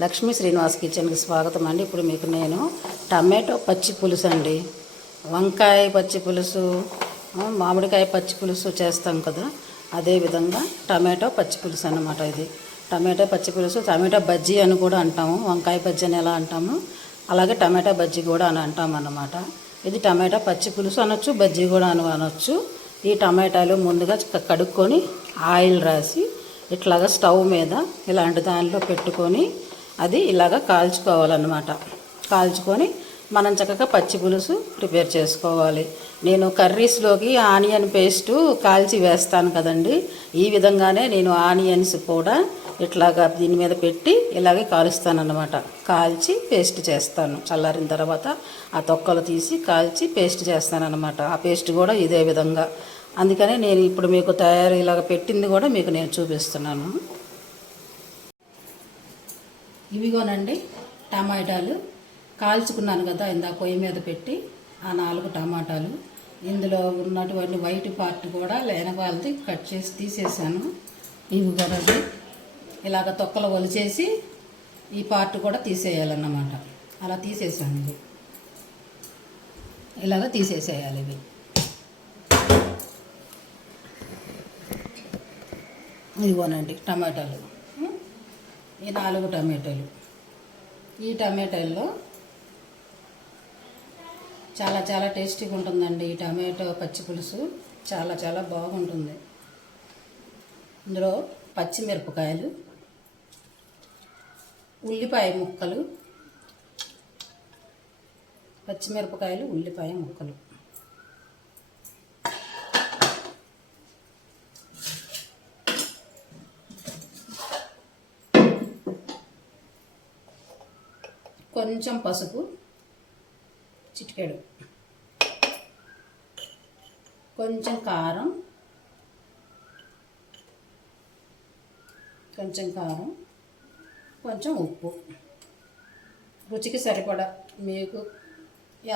లక్ష్మీ శ్రీనివాస్ కిచెన్కి స్వాగతం అండి. ఇప్పుడు మీకు నేను టమాటో పచ్చి పులుసు అండి, వంకాయ పచ్చి పులుసు, మామిడికాయ పచ్చి పులుసు చేస్తాం కదా, అదేవిధంగా టమాటో పచ్చి పులుసు అన్నమాట. ఇది టమాటో పచ్చి పులుసు, టమాటో బజ్జీ అని కూడా అంటాము. వంకాయ బజ్జీ అని ఎలా అంటాము, అలాగే టమాటో బజ్జీ కూడా అని అంటాం అన్నమాట. ఇది టమాటో పచ్చి పులుసు అనొచ్చు, బజ్జీ కూడా అనొచ్చు. ఈ టమాటాలు ముందుగా కడుక్కొని ఆయిల్ రాసి ఇట్లాగా స్టవ్ మీద ఇలాంటి దానిలో పెట్టుకొని అది ఇలాగ కాల్చుకోవాలన్నమాట. కాల్చుకొని మనం చక్కగా పచ్చి పులుసు ప్రిపేర్ చేసుకోవాలి. నేను కర్రీస్లోకి ఆనియన్ పేస్టు కాల్చి వేస్తాను కదండి, ఈ విధంగానే నేను ఆనియన్స్ కూడా ఇట్లాగా దీని మీద పెట్టి ఇలాగే కాలుస్తానన్నమాట. కాల్చి పేస్ట్ చేస్తాను. చల్లారిన తర్వాత ఆ తొక్కలు తీసి కాల్చి పేస్ట్ చేస్తానన్నమాట. ఆ పేస్ట్ కూడా ఇదే విధంగా. అందుకనే నేను ఇప్పుడు మీకు తయారు ఇలాగ పెట్టింది కూడా మీకు నేను చూపిస్తున్నాను. ఇవిగోనండి టమాటాలు కాల్చుకున్నాను కదా ఇందాక పొయ్యి మీద పెట్టి, ఆ 4 టమాటాలు. ఇందులో ఉన్నటువంటి వైట్ పార్ట్ కూడా వెనకాలది కట్ చేసి తీసేసాను. ఇవి కూడా ఇలాగ తొక్కలు ఒలిచేసి ఈ పార్ట్ కూడా తీసేయాలన్నమాట. అలా తీసేసాను. ఇవి ఇలాగ తీసేసేయాలి. ఇవి ఇదిగోనండి టమాటాలు, ఈ 4 టమాటాలు. ఈ టమాటాల్లో చాలా చాలా టేస్టీగా ఉంటుందండి. ఈ టమాటో పచ్చి పులుసు చాలా చాలా బాగుంటుంది. ఇందులో పచ్చిమిరపకాయలు, ఉల్లిపాయ ముక్కలు, పచ్చిమిరపకాయలు, ఉల్లిపాయ ముక్కలు, కొంచెం పసుపు, చిటికెడు, కొంచెం కారం, కొంచెం ఉప్పు, రుచికి సరిపడా మీకు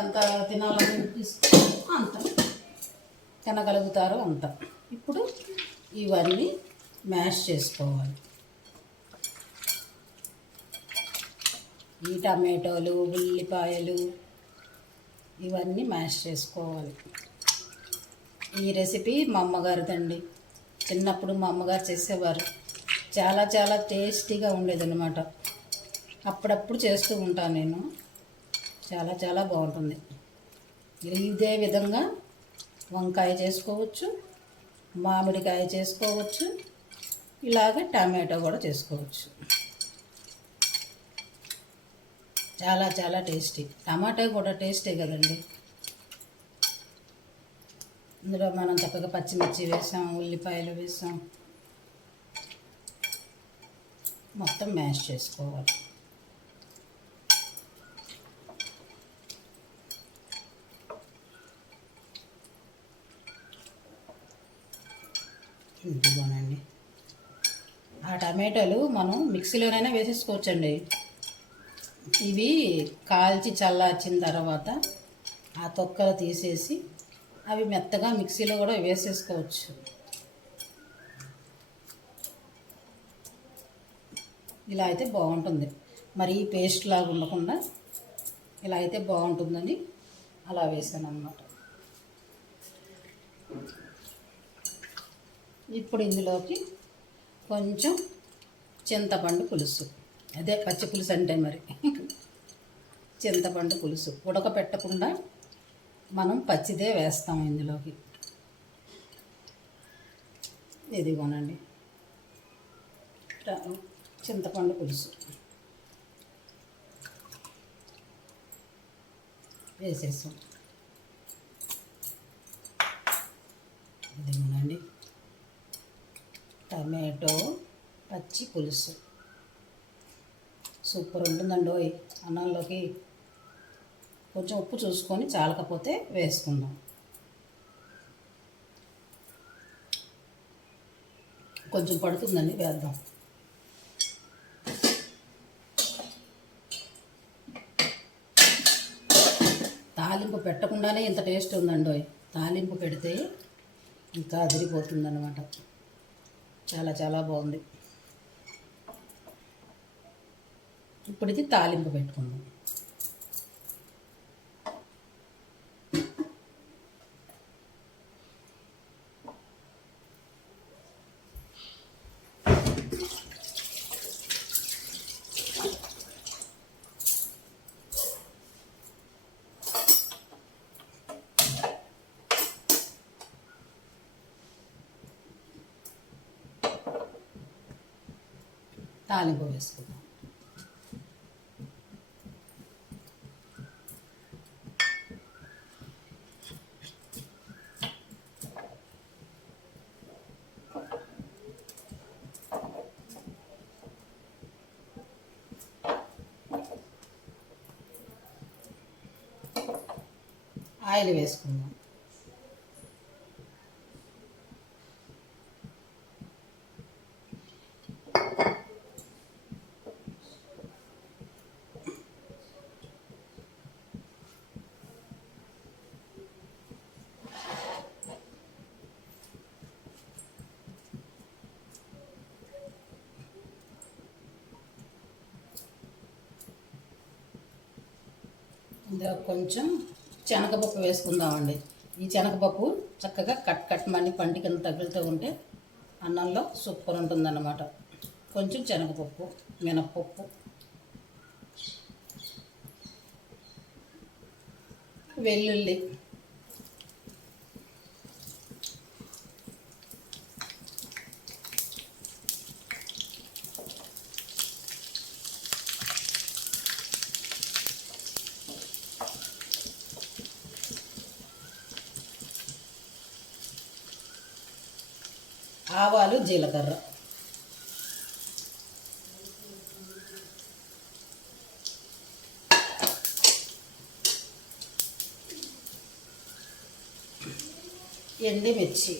ఎంత తినాలని అంత తినగలుగుతారో అంత. ఇప్పుడు ఇవన్నీ మ్యాష్ చేసుకోవాలి. ఈ టమాటోలు, ఉల్లిపాయలు ఇవన్నీ మ్యాష్ చేసుకోవాలి. ఈ రెసిపీ మా అమ్మగారిదండి. చిన్నప్పుడు మా అమ్మగారు చేసేవారు. చాలా చాలా టేస్టీగా ఉండేదన్నమాట. అప్పుడప్పుడు చేస్తూ ఉంటాను నేను. చాలా చాలా బాగుంటుంది. ఇదే విధంగా వంకాయ చేసుకోవచ్చు, మామిడికాయ చేసుకోవచ్చు, ఇలాగే టమాటో కూడా చేసుకోవచ్చు. చాలా చాలా టేస్టీ. టమాటా కూడా టేస్టే కదండి. ఇందులో మనం చక్కగా పచ్చిమిర్చి వేసాం, ఉల్లిపాయలు వేసాం, మొత్తం మ్యాష్ చేసుకోవాలి. ఇదిగోనండి. ఆ టమాటాలు మనం మిక్సీలోనైనా వేసేసుకోవచ్చండి. ఇవి కాల్చి చల్లార్చిన తర్వాత ఆ తొక్కలు తీసేసి అవి మెత్తగా మిక్సీలో కూడా వేసేసుకోవచ్చు. ఇలా అయితే బాగుంటుంది. మరి పేస్ట్ లాగా ఉండకుండా ఇలా అయితే బాగుంటుందని అలా వేసాను అన్నమాట. ఇప్పుడు ఇందులోకి కొంచెం చింతపండు పులుసు, అదే పచ్చి పులుసు అంటే మరి చింతపండు పులుసు ఉడకపెట్టకుండా మనం పచ్చిదే వేస్తాం ఇందులోకి. ఇదిగోనండి చింతపండు పులుసు వేసేసాం. ఇదిగోనండి టమాటో పచ్చి పులుసు సూపర్ ఉంటుందండి. అన్నంలోకి కొంచెం ఉప్పు చూసుకొని చాలకపోతే వేసుకుందాం. కొంచెం పడుతుందండి, వేద్దాం. తాలింపు పెట్టకుండానే ఇంత టేస్ట్ ఉందండి. తాలింపు పెడితే ఇంకా అదిరిపోతుందన్నమాట. చాలా చాలా బాగుంది. ఇప్పుడు ఇది తాలింపు పెట్టుకుందాం. తాలింపు వేసుకుందాం. ఆయిల్ వేసుకుందాం. ఇందులో కొంచెం శనగపప్పు వేసుకుందామండి. ఈ శనగపప్పు చక్కగా కట్ మని పంటి కింద తగులుతూ ఉంటే అన్నంలో సూపర్ ఉంటుందన్నమాట. కొంచెం శనగపప్పు, మినప్పప్పు, వెల్లుల్లి, ఆవాలు, జీలకర్ర, ఎండుమిర్చి,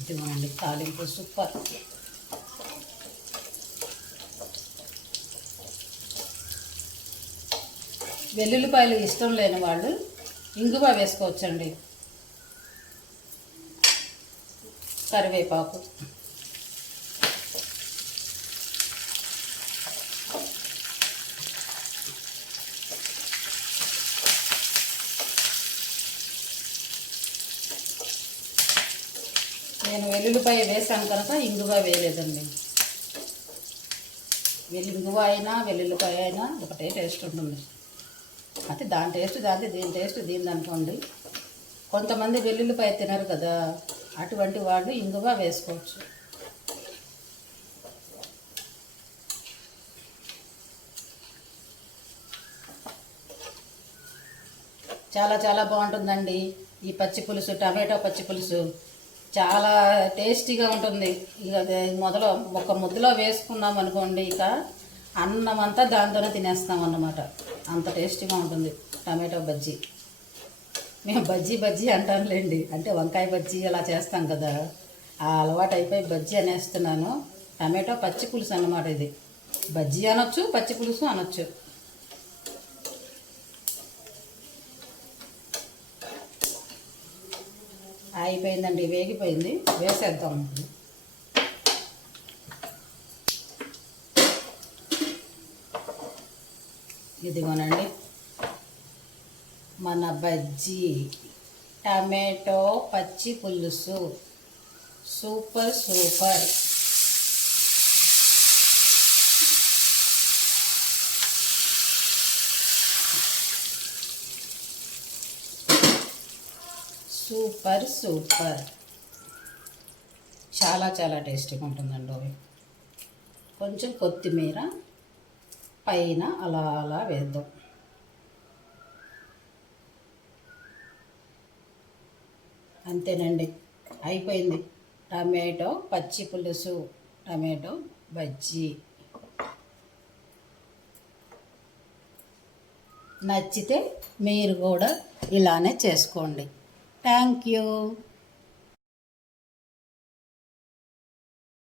ఇదిగోండి తాలింపు సూపర్. వెల్లుల్లిపాయలు ఇష్టం లేని వాళ్ళు ఇంగువ వేసుకోవచ్చండి. కరివేపాకు, నేను వెల్లుల్లిపాయ వేసాను కనుక ఇంగువ వేయలేదండి. ఇంగువ అయినా వెల్లుల్లిపాయ అయినా ఒకటే టేస్ట్ ఉంటుంది. అయితే దాని టేస్ట్ దాని, దీని టేస్ట్ దీనిది అనుకోండి. కొంతమంది వెల్లుల్లిపాయ తినరు కదా, అటువంటి వాళ్ళు ఇంగువ వేసుకోవచ్చు. చాలా చాలా బాగుంటుందండి ఈ పచ్చి పులుసు, టమాటో పచ్చి పులుసు చాలా టేస్టీగా ఉంటుంది. ఇక మొదలు ఒక ముద్దలో వేసుకున్నాం అనుకోండి, ఇక అన్నం అంతా దాంతోనే తినేస్తాం అన్నమాట. అంత టేస్టీగా ఉంటుంది టమాటో బజ్జీ. మేము బజ్జీ అంటానులేండి, అంటే వంకాయ బజ్జీ అలా చేస్తాం కదా, ఆ అలవాటు అయిపోయి బజ్జీ అనేస్తున్నాను. టమాటో పచ్చి పులుసు అన్నమాట. ఇది బజ్జీ అనొచ్చు, పచ్చి పులుసు అనొచ్చు. అయిపోయిందండి, వేగిపోయింది, వేసేద్దాం. ఇదిగోనండి మన బజ్జీ టమాటో పచ్చి పులుసు సూపర్ సూపర్. సూపర్ సూపర్, చాలా చాలా టేస్టీగా ఉంటుందండి. అవి కొంచెం కొత్తిమీర పైన అలా అలా వేద్దాం. అంతేనండి, అయిపోయింది టమాటో పచ్చి పులుసు, టమాటో బజ్జీ. నచ్చితే మీరు కూడా ఇలానే చేసుకోండి. Thank you.